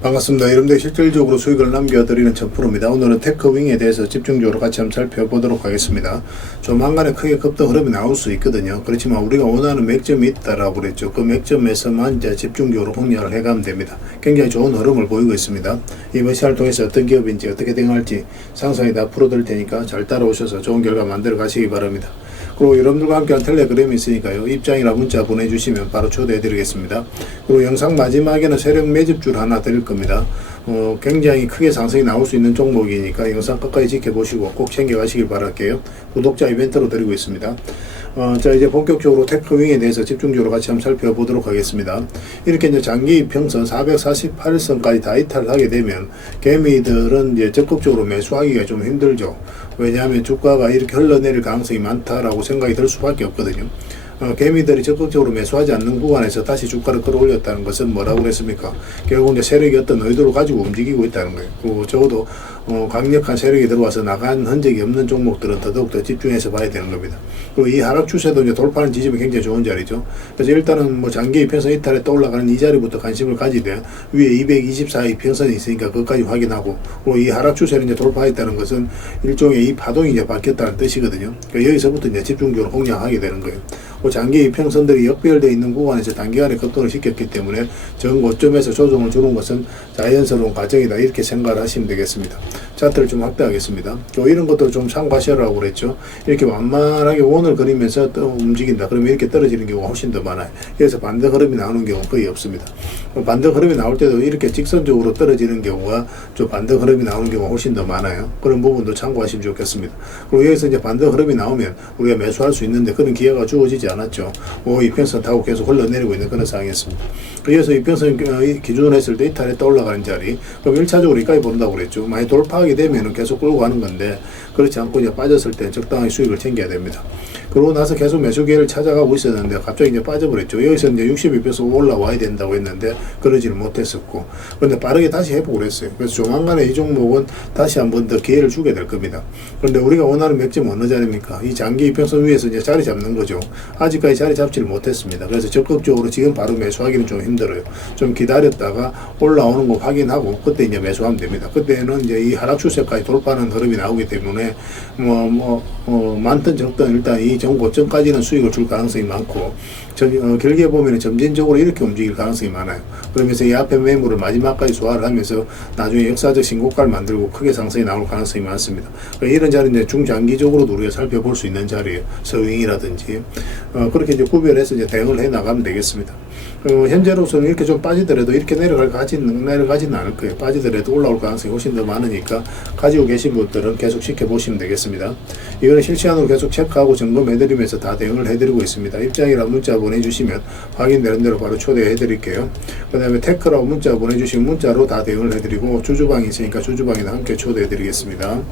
반갑습니다. 여러분들 실질적으로 수익을 남겨드리는 천프로입니다. 오늘은 테크윙에 대해서 집중적으로 같이 한번 살펴보도록 하겠습니다. 조만간에 크게 급등 흐름이 나올 수 있거든요. 그렇지만 우리가 원하는 맥점이 있다라고 그랬죠. 그 맥점에서만 이제 집중적으로 공략을 해가면 됩니다. 굉장히 좋은 흐름을 보이고 있습니다. 이번 시간을 통해서 어떤 기업인지 어떻게 대응할지 상세히 다 풀어드릴 테니까 잘 따라오셔서 좋은 결과 만들어 가시기 바랍니다. 그리고 여러분들과 함께한 텔레그램이 있으니까요. 입장이나 문자 보내주시면 바로 초대해드리겠습니다. 그리고 영상 마지막에는 세력 매집줄 하나 드릴 겁니다. 굉장히 크게 상승이 나올 수 있는 종목이니까 영상 끝까지 지켜보시고 꼭 챙겨가시길 바랄게요. 구독자 이벤트로 드리고 있습니다. 자, 이제 본격적으로 테크윙에 대해서 집중적으로 같이 한번 살펴보도록 하겠습니다. 이렇게 이제 장기 이평선 448선까지 다 이탈을 하게 되면 개미들은 이제 적극적으로 매수하기가 좀 힘들죠. 왜냐하면 주가가 이렇게 흘러내릴 가능성이 많다라고 생각이 들 수밖에 없거든요. 개미들이 적극적으로 매수하지 않는 구간에서 다시 주가를 끌어올렸다는 것은 뭐라고 그랬습니까? 결국 이제 세력이 어떤 의도를 가지고 움직이고 있다는 거예요. 그리고 적어도 강력한 세력이 들어와서 나간 흔적이 없는 종목들은 더더욱더 집중해서 봐야 되는 겁니다. 그리고 이 하락 추세도 이제 돌파하는 지점이 굉장히 좋은 자리죠. 그래서 일단은 뭐 장기 이평선 이탈에 떠올라가는 이 자리부터 관심을 가지되 위에 224 이평선이 있으니까 그것까지 확인하고, 그리고 이 하락 추세를 이제 돌파했다는 것은 일종의 이 파동이 이제 바뀌었다는 뜻이거든요. 그러니까 여기서부터 이제 집중적으로 공략하게 되는 거예요. 장기 이평선들이 역배열되어 있는 구간에서 단기간에 급등을 시켰기 때문에 전 고점에서 조정을 주는 것은 자연스러운 과정이다, 이렇게 생각을 하시면 되겠습니다. 차트를 좀 확대하겠습니다. 이런 것들을 좀 참고하시라고 그랬죠. 이렇게 완만하게 원을 그리면서 움직인다 그러면 이렇게 떨어지는 경우가 훨씬 더 많아요. 그래서 반등 흐름이 나오는 경우는 거의 없습니다. 반등 흐름이 나올 때도 이렇게 직선적으로 떨어지는 경우가 좀 반등 흐름이 나오는 경우가 훨씬 더 많아요. 그런 부분도 참고하시면 좋겠습니다. 그리고 여기서 이제 반등 흐름이 나오면 우리가 매수할 수 있는데 그런 기회가 주어지지 않았죠. 이평선 타고 계속 흘러내리고 있는 그런 상황이었습니다. 그래서 이평선 기준으로 했을 때 이탈에 떠올라가는 자리, 그럼 1차적으로 여기까지 본다고 그랬죠. 많이 돌파하게 되면 계속 끌고 가는 건데, 그렇지 않고 이제 빠졌을 때 적당히 수익을 챙겨야 됩니다. 그러고 나서 계속 매수 기회를 찾아가고 있었는데 갑자기 이제 빠져버렸죠. 여기서 이제 62평선 올라와야 된다고 했는데 그러지를 못했었고, 그런데 빠르게 다시 회복을 했어요. 그래서 조만간에 이 종목은 다시 한 번 더 기회를 주게 될 겁니다. 그런데 우리가 원하는 맥점 어느 자리입니까? 이 장기 이평선 위에서 이제 자리 잡는 거죠. 아직까지 자리 잡지를 못했습니다. 그래서 적극적으로 지금 바로 매수하기는 좀 힘들어요. 좀 기다렸다가 올라오는 거 확인하고 그때 이제 매수하면 됩니다. 그때는 이제 이 하락 추세까지 돌파하는 흐름이 나오기 때문에 많든 적든 일단 이 정고점까지는 수익을 줄 가능성이 많고, 길게 보면 점진적으로 이렇게 움직일 가능성이 많아요. 그러면서 이 앞에 매물을 마지막까지 소화를 하면서 나중에 역사적 신고가를 만들고 크게 상승이 나올 가능성이 많습니다. 그러니까 이런 자리는 중장기적으로도 우리가 살펴볼 수 있는 자리예요. 서윙이라든지 그렇게 이제 구별해서 이제 대응을 해 나가면 되겠습니다. 현재로서는 이렇게 좀 빠지더라도 이렇게 내려가지는 않을 거예요. 빠지더라도 올라올 가능성이 훨씬 더 많으니까 가지고 계신 분들은 계속 지켜보시면 되겠습니다. 이거는 실시간으로 계속 체크하고 점검해드리면서 다 대응을 해드리고 있습니다. 입장이랑 문자 보내주시면 확인되는 대로 바로 초대해드릴게요. 그 다음에 테크라고 문자 보내주시면 문자로 다 대응을 해드리고, 주주방이 있으니까 주주방이나 함께 초대해드리겠습니다.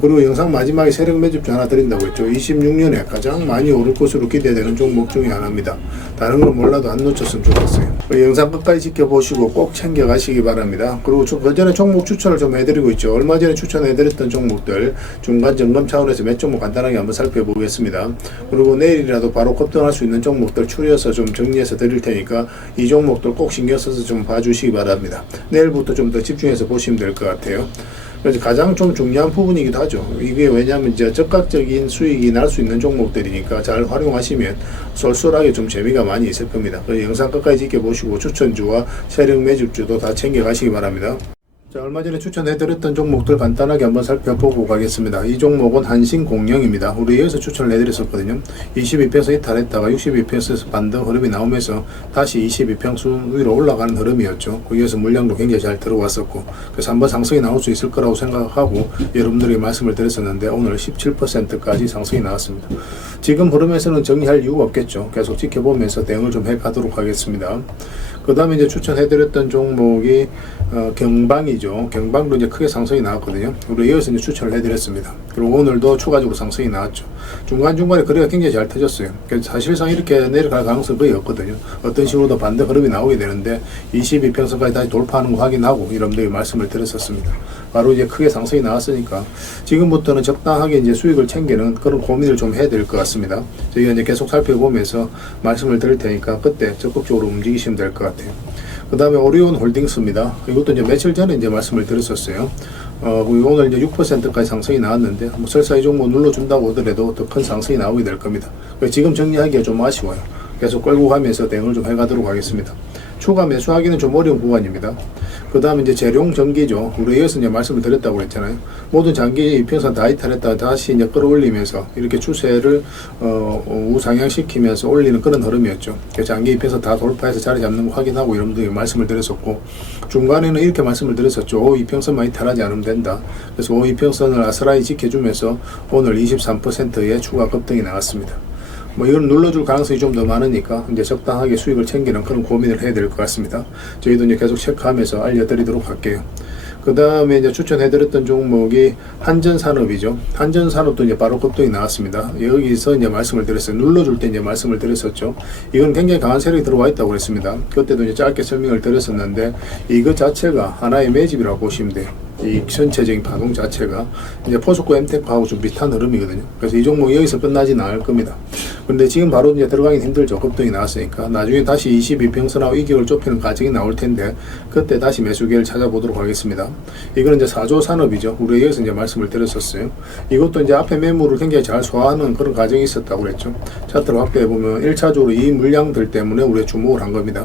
그리고 영상 마지막에 세력 매집주 하나 드린다고 했죠. 26년에 가장 많이 오를 것으로 기대되는 종목 중에 하나입니다. 다른 건 몰라도 안 놓쳤으면 좋겠어요. 영상 끝까지 지켜보시고 꼭 챙겨가시기 바랍니다. 그리고 그 전에 종목 추천을 좀 해드리고 있죠. 얼마 전에 추천해드렸던 종목들 중간 점검 차원에서 몇 종목 간단하게 한번 살펴보겠습니다. 그리고 내일이라도 바로 급등할 수 있는 종목들 추려서 좀 정리해서 드릴 테니까 이 종목들 꼭 신경 써서 좀 봐주시기 바랍니다. 내일부터 좀 더 집중해서 보시면 될 것 같아요. 그래서 가장 좀 중요한 부분이기도 하죠. 이게 왜냐하면 이제 적극적인 수익이 날 수 있는 종목들이니까 잘 활용하시면 쏠쏠하게 좀 재미가 많이 있을 겁니다. 그래서 영상 끝까지 지켜보시고 추천주와 세력 매집주도 다 챙겨가시기 바랍니다. 자, 얼마 전에 추천해드렸던 종목들 간단하게 한번 살펴보고 가겠습니다. 이 종목은 한신공영입니다. 우리 여기서 추천을 해드렸었거든요. 22평선 이탈했다가 62평선에서 반등 흐름이 나오면서 다시 22평선 위로 올라가는 흐름이었죠. 거기에서 물량도 굉장히 잘 들어왔었고, 그래서 한번 상승이 나올 수 있을 거라고 생각하고 여러분들에게 말씀을 드렸었는데 오늘 17%까지 상승이 나왔습니다. 지금 흐름에서는 정리할 이유가 없겠죠. 계속 지켜보면서 대응을 좀 해가도록 하겠습니다. 그 다음에 이제 추천해드렸던 종목이 경방이죠. 경방도 이제 크게 상승이 나왔거든요. 우리 여기서 이제 추천을 해드렸습니다. 그리고 오늘도 추가적으로 상승이 나왔죠. 중간중간에 거래가 굉장히 잘 터졌어요. 그래서 사실상 이렇게 내려갈 가능성이 거의 없거든요. 어떤 식으로도 반대 흐름이 나오게 되는데 22평선까지 다시 돌파하는 거 확인하고 여러분들에게 말씀을 드렸었습니다. 바로 이제 크게 상승이 나왔으니까 지금부터는 적당하게 이제 수익을 챙기는 그런 고민을 좀 해야 될 것 같습니다. 저희가 이제 계속 살펴보면서 말씀을 드릴 테니까 그때 적극적으로 움직이시면 될 것 같아요. 그 다음에 오리온 홀딩스입니다. 이것도 이제 며칠 전에 이제 말씀을 드렸었어요. 그리고 오늘 이제 6%까지 상승이 나왔는데, 뭐 설사 이 종목 눌러준다고 하더라도 더 큰 상승이 나오게 될 겁니다. 지금 정리하기가 좀 아쉬워요. 계속 끌고 가면서 대응을 좀 해가도록 하겠습니다. 추가 매수하기는 좀 어려운 구간입니다. 그 다음에 이제 재룡 전기죠. 우리 이어서 이제 말씀을 드렸다고 했잖아요. 모든 장기 이평선 다 이탈했다가 다시 이제 끌어올리면서 이렇게 추세를 우상향시키면서 올리는 그런 흐름이었죠. 장기 이평선 다 돌파해서 자리 잡는 거 확인하고 여러분들이 말씀을 드렸었고, 중간에는 이렇게 말씀을 드렸었죠. 5 이평선만 이탈하지 않으면 된다. 그래서 5 이평선을 아스라이 지켜주면서 오늘 23%의 추가 급등이 나왔습니다. 뭐 이건 눌러줄 가능성이 좀 더 많으니까 이제 적당하게 수익을 챙기는 그런 고민을 해야 될 것 같습니다. 저희도 이제 계속 체크하면서 알려드리도록 할게요. 그 다음에 이제 추천해드렸던 종목이 한전산업이죠. 한전산업도 이제 바로 급등이 나왔습니다. 여기서 이제 말씀을 드렸어요. 눌러줄 때 이제 말씀을 드렸었죠. 이건 굉장히 강한 세력이 들어와 있다고 그랬습니다. 그때도 이제 짧게 설명을 드렸었는데, 이것 자체가 하나의 매집이라고 보시면 돼요. 이 전체적인 파동 자체가 이제 포스코 엠테크하고 좀 비슷한 흐름이거든요. 그래서 이 종목 여기서 끝나지는 않을 겁니다. 그런데 지금 바로 이제 들어가긴 힘들죠. 급등이 나왔으니까. 나중에 다시 22평선하고 이격을 좁히는 과정이 나올 텐데, 그때 다시 매수기회를 찾아보도록 하겠습니다. 이거는 이제 4조 산업이죠. 우리 여기서 이제 말씀을 드렸었어요. 이것도 이제 앞에 매물을 굉장히 잘 소화하는 그런 과정이 있었다고 그랬죠. 차트를 확대해 보면 1차적으로 이 물량들 때문에 우리가 주목을 한 겁니다.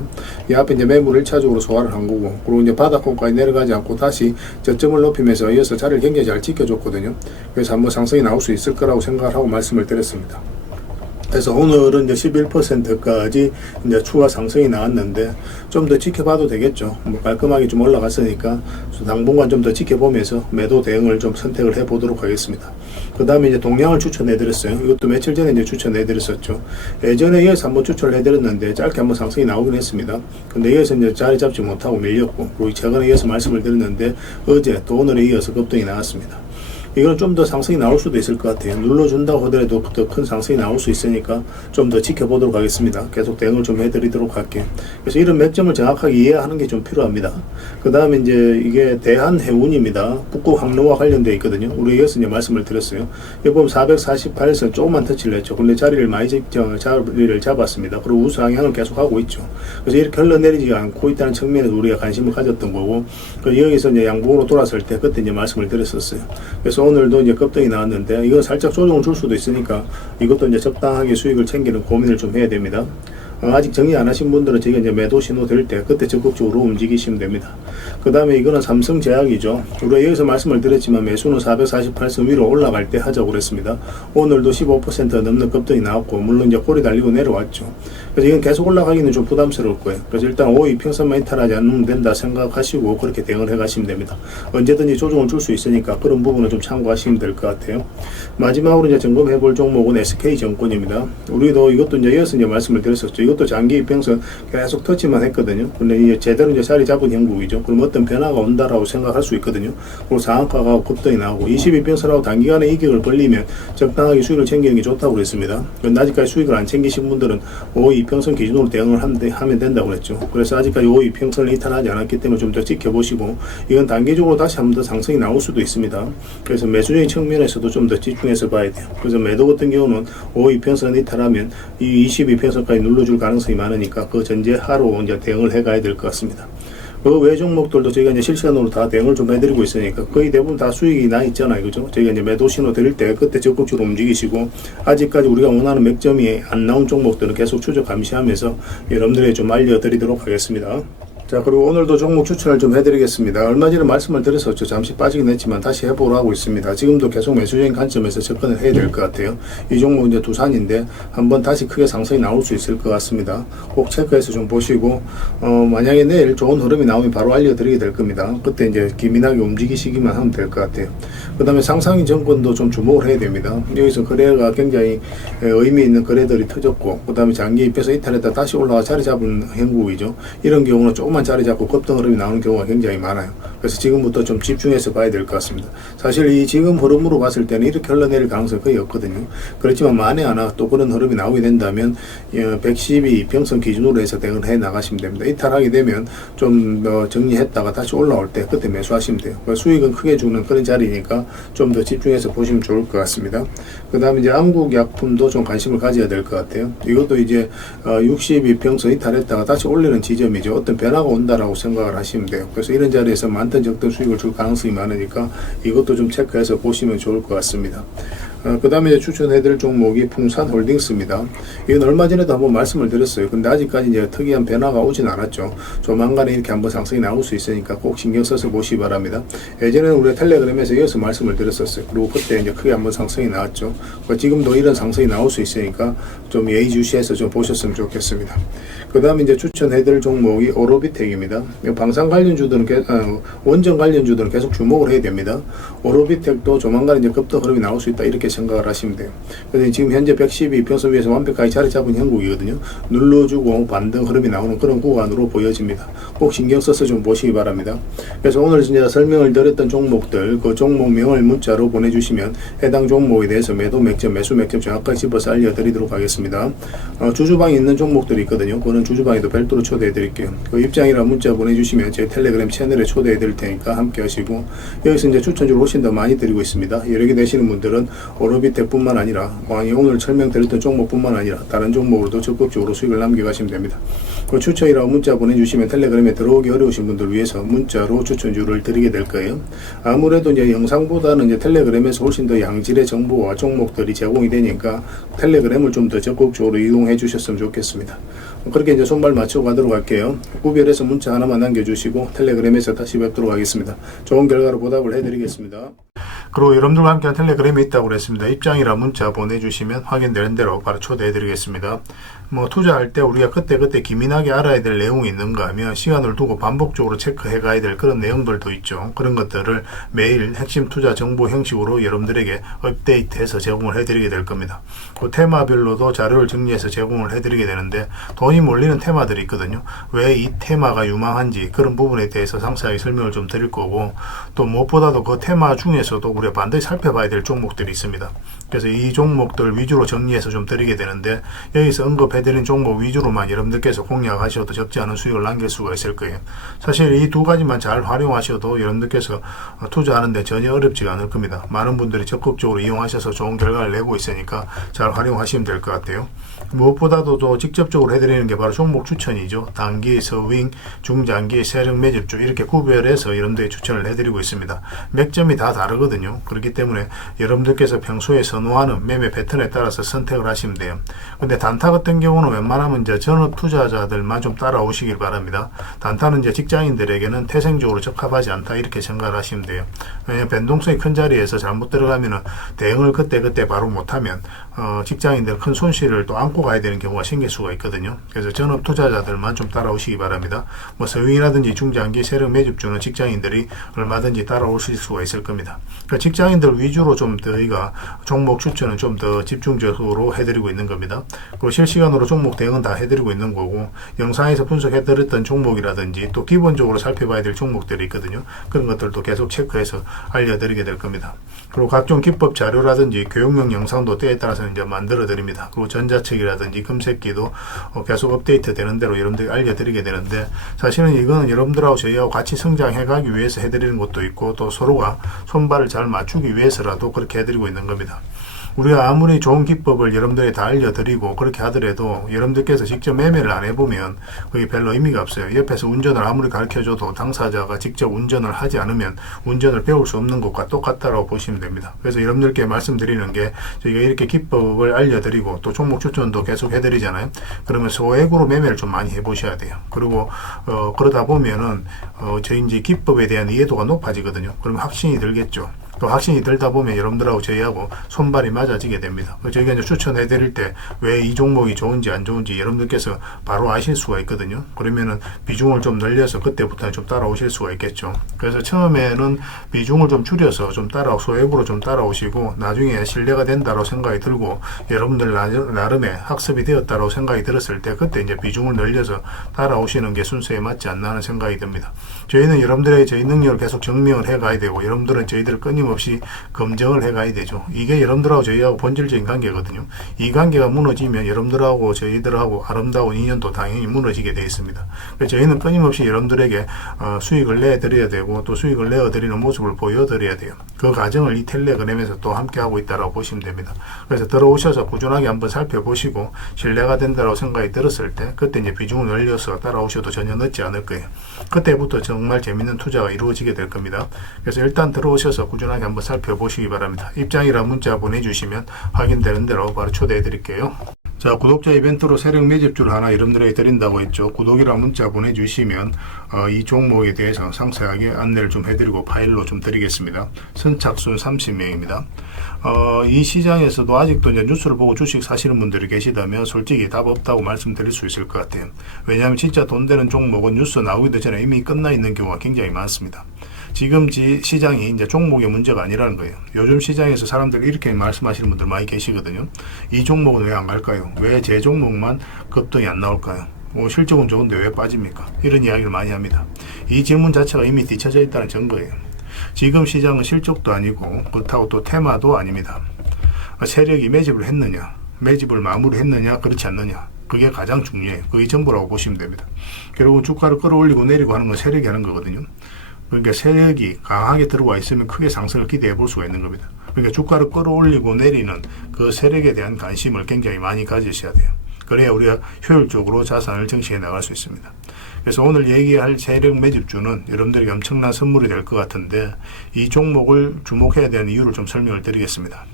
이 앞에 이제 매물을 1차적으로 소화를 한 거고, 그리고 이제 바닥권까지 내려가지 않고 다시 저점을 높이면서 이어서 자리를 굉장히 잘 지켜줬거든요. 그래서 한번 상승이 나올 수 있을 거라고 생각을 하고 말씀을 드렸습니다. 그래서 오늘은 이제 11%까지 이제 추가 상승이 나왔는데, 좀 더 지켜봐도 되겠죠. 뭐 깔끔하게 좀 올라갔으니까 당분간 좀 더 지켜보면서 매도 대응을 좀 선택을 해 보도록 하겠습니다. 그 다음에 이제 동양을 추천해 드렸어요. 이것도 며칠 전에 이제 추천해 드렸었죠. 예전에 이어서 한번 추천을 해 드렸는데 짧게 한번 상승이 나오긴 했습니다. 근데 이어서 이제 자리 잡지 못하고 밀렸고, 그리고 최근에 이어서 말씀을 드렸는데 어제 또 오늘에 이어서 급등이 나왔습니다. 이건 좀 더 상승이 나올 수도 있을 것 같아요. 눌러준다고 하더라도 더 큰 상승이 나올 수 있으니까 좀 더 지켜보도록 하겠습니다. 계속 대응을 좀 해드리도록 할게요. 그래서 이런 맥점을 정확하게 이해하는 게 좀 필요합니다. 그 다음에 이제 이게 대한해운입니다. 북극 항로와 관련되어 있거든요. 우리 여기서 이제 말씀을 드렸어요. 여기 보면 448선 조금만 터치를 했죠. 근데 자리를 많이 잡았습니다. 그리고 우상향을 계속 하고 있죠. 그래서 이렇게 흘러내리지 않고 있다는 측면에서 우리가 관심을 가졌던 거고, 여기서 이제 양봉으로 돌아설 때 그때 이제 말씀을 드렸었어요. 그래서 오늘도 이제 급등이 나왔는데, 이거 살짝 조정을 줄 수도 있으니까 이것도 이제 적당하게 수익을 챙기는 고민을 좀 해야 됩니다. 아직 정리 안 하신 분들은 저희가 이제 매도 신호 될 때 그때 적극적으로 움직이시면 됩니다. 그 다음에 이거는 삼성제약이죠. 우리가 여기서 말씀을 드렸지만 매수는 448선 위로 올라갈 때 하자고 그랬습니다. 오늘도 15% 넘는 급등이 나왔고, 물론 이제 꼬리 달리고 내려왔죠. 그래서 이건 계속 올라가기는 좀 부담스러울 거예요. 그래서 일단 5 이평선만 이탈하지 않으면 된다 생각하시고 그렇게 대응을 해 가시면 됩니다. 언제든지 조정을 줄 수 있으니까 그런 부분은 좀 참고하시면 될 것 같아요. 마지막으로 이제 점검해 볼 종목은 SK증권입니다. 우리도 이것도 이제 이어서 이제 말씀을 드렸었죠. 이것도 장기 이평선 계속 터치만 했거든요. 근데 이제 제대로 이제 자리 잡은 형국이죠. 그럼 어떤 변화가 온다라고 생각할 수 있거든요. 그리고 상한가가 급등이 나오고 22평선하고 단기간에 이격을 벌리면 적당하게 수익을 챙기는 게 좋다고 그랬습니다. 근데 아직까지 수익을 안 챙기신 분들은 5 이평선 기준으로 대응을 하면 된다고 그랬죠. 그래서 아직까지 5 이평선을 이탈하지 않았기 때문에 좀 더 지켜보시고, 이건 단기적으로 다시 한번 더 상승이 나올 수도 있습니다. 그래서 매수적인 측면에서도 좀 더 집중해서 봐야 돼요. 그래서 매도 같은 경우는 5 이평선 이탈하면 이 22평선까지 눌러줄 가능성이 많으니까 그 전제하로 이제 대응을 해가야 될 것 같습니다. 그 외 종목들도 저희가 이제 실시간으로 다 대응을 좀 해드리고 있으니까 거의 대부분 다 수익이 나 있잖아요. 그죠? 저희가 이제 매도 신호 드릴 때 그때 적극적으로 움직이시고, 아직까지 우리가 원하는 맥점이 안 나온 종목들은 계속 추적 감시하면서 여러분들에게 좀 알려드리도록 하겠습니다. 자, 그리고 오늘도 종목 추천을 좀 해드리겠습니다. 얼마 전에 말씀을 드렸었죠. 잠시 빠지긴 했지만 다시 해보러 하고 있습니다. 지금도 계속 매수적인 관점에서 접근을 해야 될 것 같아요. 이 종목 이제 두산인데 한번 다시 크게 상승이 나올 수 있을 것 같습니다. 꼭 체크해서 좀 보시고, 만약에 내일 좋은 흐름이 나오면 바로 알려드리게 될 겁니다. 그때 이제 기민하게 움직이시기만 하면 될 것 같아요. 그 다음에 상상인 정권도 좀 주목을 해야 됩니다. 여기서 거래가 굉장히 의미 있는 거래들이 터졌고, 그 다음에 장기 입에서 이탈했다 다시 올라와 자리 잡은 형국이죠. 이런 경우는 조금만 자리 잡고 급등 흐름이 나오는 경우가 굉장히 많아요. 그래서 지금부터 좀 집중해서 봐야 될 것 같습니다. 사실 이 지금 흐름으로 봤을 때는 이렇게 흘러내릴 가능성이 거의 없거든요. 그렇지만 만에 하나 또 그런 흐름이 나오게 된다면 112 평선 기준으로 해서 대응을 해 나가시면 됩니다. 이탈하게 되면 좀 정리했다가 다시 올라올 때 그때 매수하시면 돼요. 수익은 크게 주는 그런 자리니까 좀 더 집중해서 보시면 좋을 것 같습니다. 그 다음에 이제 안국약품도 좀 관심을 가져야 될 것 같아요. 이것도 이제 62평선 이탈했다가 다시 올리는 지점이죠. 어떤 변화가 올라온다라고 생각을 하시면 돼요. 그래서 이런 자리에서 많든 적든 수익을 줄 가능성이 많으니까 이것도 좀 체크해서 보시면 좋을 것 같습니다. 그 다음에 추천해드릴 종목이 풍산홀딩스입니다. 이건 얼마 전에도 한번 말씀을 드렸어요. 근데 아직까지 이제 특이한 변화가 오진 않았죠. 조만간에 이렇게 한번 상승이 나올 수 있으니까 꼭 신경 써서 보시기 바랍니다. 예전에는 우리 텔레그램에서 이어서 말씀을 드렸었어요. 그리고 그때 이제 크게 한번 상승이 나왔죠. 지금도 이런 상승이 나올 수 있으니까 좀 예의주시해서 좀 보셨으면 좋겠습니다. 그 다음에 이제 추천해드릴 종목이 오로비텍입니다. 방산 관련주들은 원전 관련주들은 계속 주목을 해야 됩니다. 오로비텍도 조만간 이제 급등 흐름이 나올 수 있다 이렇게 생각을 하시면 돼요. 그래서 지금 현재 112평선 위에서 완벽하게 자리 잡은 형국이거든요. 눌러주고 반등 흐름이 나오는 그런 구간으로 보여집니다. 꼭 신경 써서 좀 보시기 바랍니다. 그래서 오늘 진짜 설명을 드렸던 종목들 그 종목명을 문자로 보내주시면 해당 종목에 대해서 매도 맥점 매수 맥점 정확하게 집어서 알려드리도록 하겠습니다. 주주방에 있는 종목들이 있거든요. 그거는 주주방에도 별도로 초대해 드릴게요. 그 입장이라 문자 보내주시면 제 텔레그램 채널에 초대해 드릴 테니까 함께 하시고, 여기서 이제 추천주를 훨씬 더 많이 드리고 있습니다. 여러 개 되시는 분들은 오로비텍뿐만 아니라 오늘 설명드렸던 종목뿐만 아니라 다른 종목으로도 적극적으로 수익을 남겨가시면 됩니다. 그 추천이라고 문자 보내주시면 텔레그램에 들어오기 어려우신 분들 위해서 문자로 추천주를 드리게 될 거예요. 아무래도 이제 영상보다는 이제 텔레그램에서 훨씬 더 양질의 정보와 종목들이 제공이 되니까 텔레그램을 좀 더 적극적으로 이용해 주셨으면 좋겠습니다. 그렇게 이제 손발 맞춰 가도록 할게요. 구별해서 문자 하나만 남겨주시고 텔레그램에서 다시 뵙도록 하겠습니다. 좋은 결과로 보답을 해드리겠습니다. 그리고 여러분들과 함께한 텔레그램이 있다고 그랬습니다. 입장이라 문자 보내주시면 확인되는 대로 바로 초대해드리겠습니다. 투자할 때 우리가 그때그때 기민하게 알아야 될 내용이 있는가 하면 시간을 두고 반복적으로 체크해 가야 될 그런 내용들도 있죠. 그런 것들을 매일 핵심 투자 정보 형식으로 여러분들에게 업데이트해서 제공을 해드리게 될 겁니다. 그 테마별로도 자료를 정리해서 제공을 해드리게 되는데 돈이 몰리는 테마들이 있거든요. 왜 이 테마가 유망한지 그런 부분에 대해서 상세하게 설명을 좀 드릴 거고, 또 무엇보다도 그 테마 중에서도 우리가 반드시 살펴봐야 될 종목들이 있습니다. 그래서 이 종목들 위주로 정리해서 좀 드리게 되는데, 여기서 언급해드린 종목 위주로만 여러분들께서 공략하셔도 적지 않은 수익을 남길 수가 있을 거예요. 사실 이 두 가지만 잘 활용하셔도 여러분들께서 투자하는데 전혀 어렵지가 않을 겁니다. 많은 분들이 적극적으로 이용하셔서 좋은 결과를 내고 있으니까 잘 활용하시면 될 것 같아요. 무엇보다도 또 직접적으로 해드리는 게 바로 종목 추천이죠. 단기, 서윙, 중장기, 세력 매집주 이렇게 구별해서 여러분들이 추천을 해드리고 있습니다. 맥점이 다 다르거든요. 그렇기 때문에 여러분들께서 평소에 선호하는 매매 패턴에 따라서 선택을 하시면 돼요. 근데 단타 같은 경우는 웬만하면 이제 전업 투자자들만 좀 따라오시길 바랍니다. 단타는 이제 직장인들에게는 태생적으로 적합하지 않다 이렇게 생각을 하시면 돼요. 왜냐하면 변동성이 큰 자리에서 잘못 들어가면은 대응을 그때 바로 못하면 직장인들 큰 손실을 또 안고 가야 되는 경우가 생길 수가 있거든요. 그래서 전업 투자자들만 좀 따라오시기 바랍니다. 서윙이라든지 중장기 세력 매집주는 직장인들이 얼마든지 따라오실 수가 있을 겁니다. 그러니까 직장인들 위주로 좀 저희가 종목 추천은 좀 더 집중적으로 해드리고 있는 겁니다. 그리고 실시간으로 종목 대응은 다 해드리고 있는 거고, 영상에서 분석해드렸던 종목이라든지 또 기본적으로 살펴봐야 될 종목들이 있거든요. 그런 것들도 계속 체크해서 알려드리게 될 겁니다. 그리고 각종 기법 자료라든지 교육용 영상도 때에 따라서 이제 만들어 드립니다. 그리고 전자책이라든지 금색기도 계속 업데이트 되는 대로 여러분들이 알려드리게 되는데, 사실은 이거는 여러분들하고 저희하고 같이 성장해 가기 위해서 해드리는 것도 있고, 또 서로가 손발을 잘 맞추기 위해서라도 그렇게 해드리고 있는 겁니다. 우리가 아무리 좋은 기법을 여러분들에 다 알려드리고 그렇게 하더라도 여러분들께서 직접 매매를 안 해보면 그게 별로 의미가 없어요. 옆에서 운전을 아무리 가르쳐줘도 당사자가 직접 운전을 하지 않으면 운전을 배울 수 없는 것과 똑같다고 보시면 됩니다. 그래서 여러분들께 말씀드리는 게, 저희가 이렇게 기법을 알려드리고 또 종목 추천도 계속 해드리잖아요. 그러면 소액으로 매매를 좀 많이 해보셔야 돼요. 그리고 그러다 보면은 저희 이제 기법에 대한 이해도가 높아지거든요. 그러면 확신이 들겠죠. 또 확신이 들다 보면 여러분들하고 저희하고 손발이 맞아지게 됩니다. 저희가 이제 추천해 드릴 때 왜 이 종목이 좋은지 안 좋은지 여러분들께서 바로 아실 수가 있거든요. 그러면은 비중을 좀 늘려서 그때부터 좀 따라오실 수가 있겠죠. 그래서 처음에는 비중을 좀 줄여서 좀 소액으로 좀 따라오시고, 나중에 신뢰가 된다고 생각이 들고 여러분들 나름의 학습이 되었다고 생각이 들었을 때 그때 이제 비중을 늘려서 따라오시는 게 순서에 맞지 않나 하는 생각이 듭니다. 저희는 여러분들의 저희 능력을 계속 증명을 해 가야 되고, 여러분들은 저희들을 끊임없이 끊임없이 검증을 해가야 되죠. 이게 여러분들하고 저희하고 본질적인 관계거든요. 이 관계가 무너지면 여러분들하고 저희들하고 아름다운 인연도 당연히 무너지게 되어 있습니다. 그래서 저희는 끊임없이 여러분들에게 수익을 내드려야 되고 또 수익을 내어드리는 모습을 보여드려야 돼요. 그 과정을 이 텔레그램에서 또 함께하고 있다고 보시면 됩니다. 그래서 들어오셔서 꾸준하게 한번 살펴보시고 신뢰가 된다고 생각이 들었을 때 그때 이제 비중을 늘려서 따라오셔도 전혀 늦지 않을 거예요. 그때부터 정말 재밌는 투자가 이루어지게 될 겁니다. 그래서 일단 들어오셔서 꾸준하게 한번 살펴보시기 바랍니다. 입장이라 문자 보내주시면 확인되는 대로 바로 초대해 드릴게요. 자, 구독자 이벤트로 세력 매집주를 하나 여러분들에게 드린다고 했죠. 구독이랑 문자 보내주시면 이 종목에 대해서 상세하게 안내를 좀 해드리고 파일로 좀 드리겠습니다. 선착순 30명입니다. 이 시장에서도 아직도 이제 뉴스를 보고 주식 사시는 분들이 계시다면 솔직히 답 없다고 말씀드릴 수 있을 것 같아요. 왜냐하면 진짜 돈 되는 종목은 뉴스 나오기도 전에 이미 끝나 있는 경우가 굉장히 많습니다. 지금 시장이 이제 종목의 문제가 아니라는 거예요. 요즘 시장에서 사람들이 이렇게 말씀하시는 분들 많이 계시거든요. 이 종목은 왜 안 갈까요? 왜 제 종목만 급등이 안 나올까요? 실적은 좋은데 왜 빠집니까? 이런 이야기를 많이 합니다. 이 질문 자체가 이미 뒤쳐져 있다는 증거예요. 지금 시장은 실적도 아니고 그렇다고 또 테마도 아닙니다. 세력이 매집을 했느냐, 매집을 마무리했느냐, 그렇지 않느냐. 그게 가장 중요해요. 그게 전부라고 보시면 됩니다. 결국 주가를 끌어올리고 내리고 하는 건 세력이 하는 거거든요. 그러니까 세력이 강하게 들어와 있으면 크게 상승을 기대해 볼 수가 있는 겁니다. 그러니까 주가를 끌어올리고 내리는 그 세력에 대한 관심을 굉장히 많이 가지셔야 돼요. 그래야 우리가 효율적으로 자산을 정치해 나갈 수 있습니다. 그래서 오늘 얘기할 세력 매집주는 여러분들에게 엄청난 선물이 될 것 같은데 이 종목을 주목해야 되는 이유를 좀 설명을 드리겠습니다.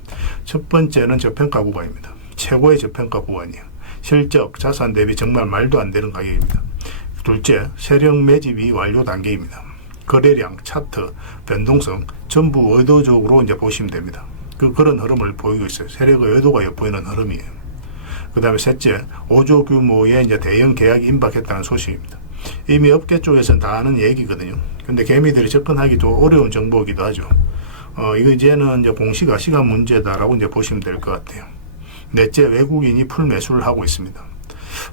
첫 번째는 저평가 구간입니다. 최고의 저평가 구간이에요. 실적, 자산 대비 정말 말도 안 되는 가격입니다. 둘째, 세력 매집이 완료 단계입니다. 거래량, 차트, 변동성 전부 의도적으로 이제 보시면 됩니다. 그런 흐름을 보이고 있어요. 세력의 의도가 엿보이는 흐름이에요. 그 다음에 셋째, 5조 규모의 이제 대형 계약이 임박했다는 소식입니다. 이미 업계 쪽에서는 다 아는 얘기거든요. 근데 개미들이 접근하기도 어려운 정보이기도 하죠. 이거 이제는 이제 공시가 시간 문제다라고 이제 보시면 될 것 같아요. 넷째, 외국인이 풀 매수를 하고 있습니다.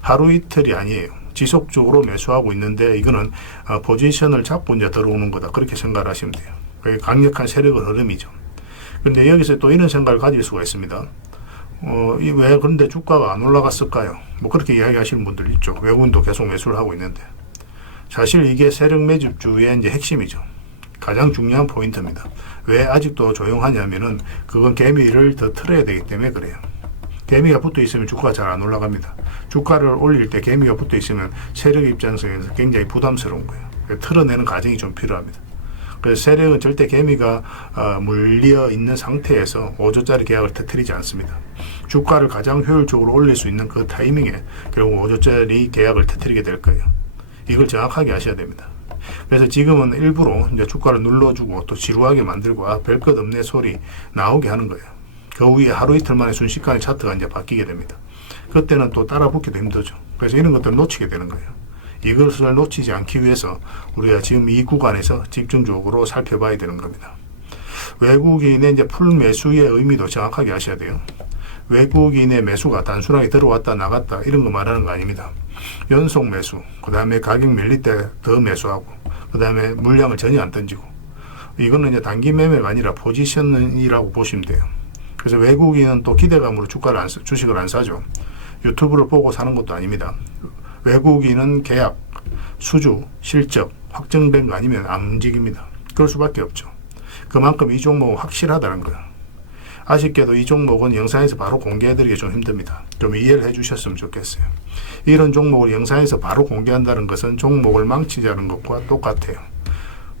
하루 이틀이 아니에요. 지속적으로 매수하고 있는데 이거는 포지션을 잡고 이제 들어오는 거다. 그렇게 생각을 하시면 돼요. 그게 강력한 세력의 흐름이죠. 그런데 여기서 또 이런 생각을 가질 수가 있습니다. 왜 그런데 주가가 안 올라갔을까요? 뭐 그렇게 이야기하시는 분들 있죠. 외국인도 계속 매수를 하고 있는데. 사실 이게 세력 매집주의 이제 핵심이죠. 가장 중요한 포인트입니다. 왜 아직도 조용하냐면은 그건 개미를 더 틀어야 되기 때문에 그래요. 개미가 붙어 있으면 주가가 잘 안 올라갑니다. 주가를 올릴 때 개미가 붙어 있으면 세력 입장에서 굉장히 부담스러운 거예요. 틀어내는 과정이 좀 필요합니다. 그래서 세력은 절대 개미가 물려 있는 상태에서 5조짜리 계약을 터뜨리지 않습니다. 주가를 가장 효율적으로 올릴 수 있는 그 타이밍에 결국 5조짜리 계약을 터뜨리게 될 거예요. 이걸 정확하게 아셔야 됩니다. 그래서 지금은 일부러 이제 주가를 눌러주고 또 지루하게 만들고 별 것 없네 소리 나오게 하는 거예요. 그 후에 하루 이틀 만에 순식간에 차트가 이제 바뀌게 됩니다. 그때는 또 따라 붙기도 힘들죠. 그래서 이런 것들을 놓치게 되는 거예요. 이것을 놓치지 않기 위해서 우리가 지금 이 구간에서 집중적으로 살펴봐야 되는 겁니다. 외국인의 이제 풀 매수의 의미도 정확하게 아셔야 돼요. 외국인의 매수가 단순하게 들어왔다 나갔다 이런 거 말하는 거 아닙니다. 연속 매수, 그 다음에 가격 밀릴 때 더 매수하고, 그 다음에 물량을 전혀 안 던지고, 이거는 이제 단기 매매가 아니라 포지션이라고 보시면 돼요. 그래서 외국인은 또 기대감으로 주식을 안 사죠. 유튜브를 보고 사는 것도 아닙니다. 외국인은 계약, 수주, 실적 확정된 거 아니면 안 움직입니다. 그럴 수밖에 없죠. 그만큼 이 종목은 확실하다는 거예요. 아쉽게도 이 종목은 영상에서 바로 공개해드리기 좀 힘듭니다. 좀 이해를 해주셨으면 좋겠어요. 이런 종목을 영상에서 바로 공개한다는 것은 종목을 망치자는 것과 똑같아요.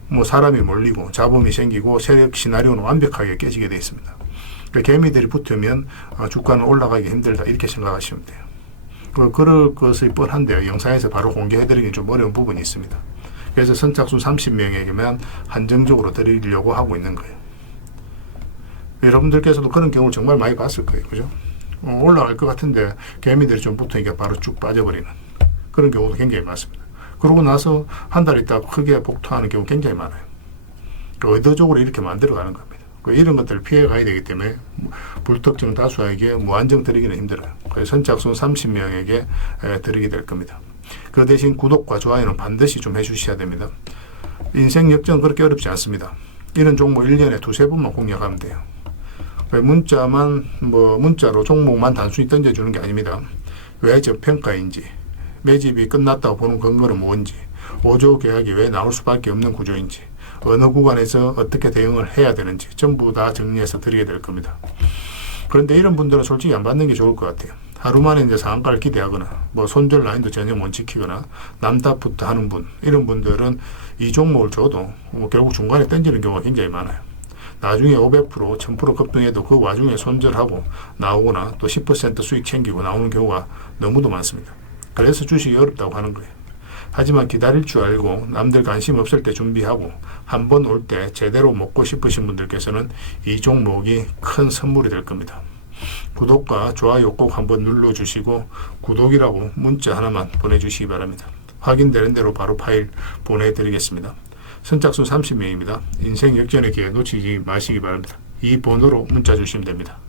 뭐 사람이 몰리고 잡음이 생기고 세력 시나리오는 완벽하게 깨지게 되어 있습니다. 그러니까 개미들이 붙으면 주가는 올라가기 힘들다 이렇게 생각하시면 돼요. 그럴 것이 뻔한데요. 영상에서 바로 공개해드리기 좀 어려운 부분이 있습니다. 그래서 선착순 30명에게만 한정적으로 드리려고 하고 있는 거예요. 여러분들께서도 그런 경우를 정말 많이 봤을 거예요. 그죠? 올라갈 것 같은데 개미들이 좀 붙으니까 바로 쭉 빠져버리는 그런 경우도 굉장히 많습니다. 그러고 나서 한 달 있다 크게 복토하는 경우 굉장히 많아요. 의도적으로 이렇게 만들어가는 겁니다. 이런 것들을 피해 가야 되기 때문에 불특정 다수에게 무한정 드리기는 힘들어요. 그래서 선착순 30명에게 드리게 될 겁니다. 그 대신 구독과 좋아요는 반드시 좀 해주셔야 됩니다. 인생 역전 그렇게 어렵지 않습니다. 이런 종목 1년에 두세 번만 공략하면 돼요. 문자로 종목만 단순히 던져주는 게 아닙니다. 왜 저평가인지, 매집이 끝났다고 보는 근거는 뭔지, 5조 계약이 왜 나올 수밖에 없는 구조인지, 어느 구간에서 어떻게 대응을 해야 되는지 전부 다 정리해서 드리게 될 겁니다. 그런데 이런 분들은 솔직히 안 받는 게 좋을 것 같아요. 하루 만에 이제 상한가를 기대하거나 손절 라인도 전혀 못 지키거나 남답부터 하는 분, 이런 분들은 이 종목을 줘도 결국 중간에 던지는 경우가 굉장히 많아요. 나중에 500%, 1000% 급등해도 그 와중에 손절하고 나오거나 또 10% 수익 챙기고 나오는 경우가 너무도 많습니다. 그래서 주식이 어렵다고 하는 거예요. 하지만 기다릴 줄 알고 남들 관심 없을 때 준비하고 한 번 올 때 제대로 먹고 싶으신 분들께서는 이 종목이 큰 선물이 될 겁니다. 구독과 좋아요 꼭 한번 눌러주시고 구독이라고 문자 하나만 보내주시기 바랍니다. 확인되는 대로 바로 파일 보내드리겠습니다. 선착순 30명입니다. 인생 역전의 기회 놓치지 마시기 바랍니다. 이 번호로 문자 주시면 됩니다.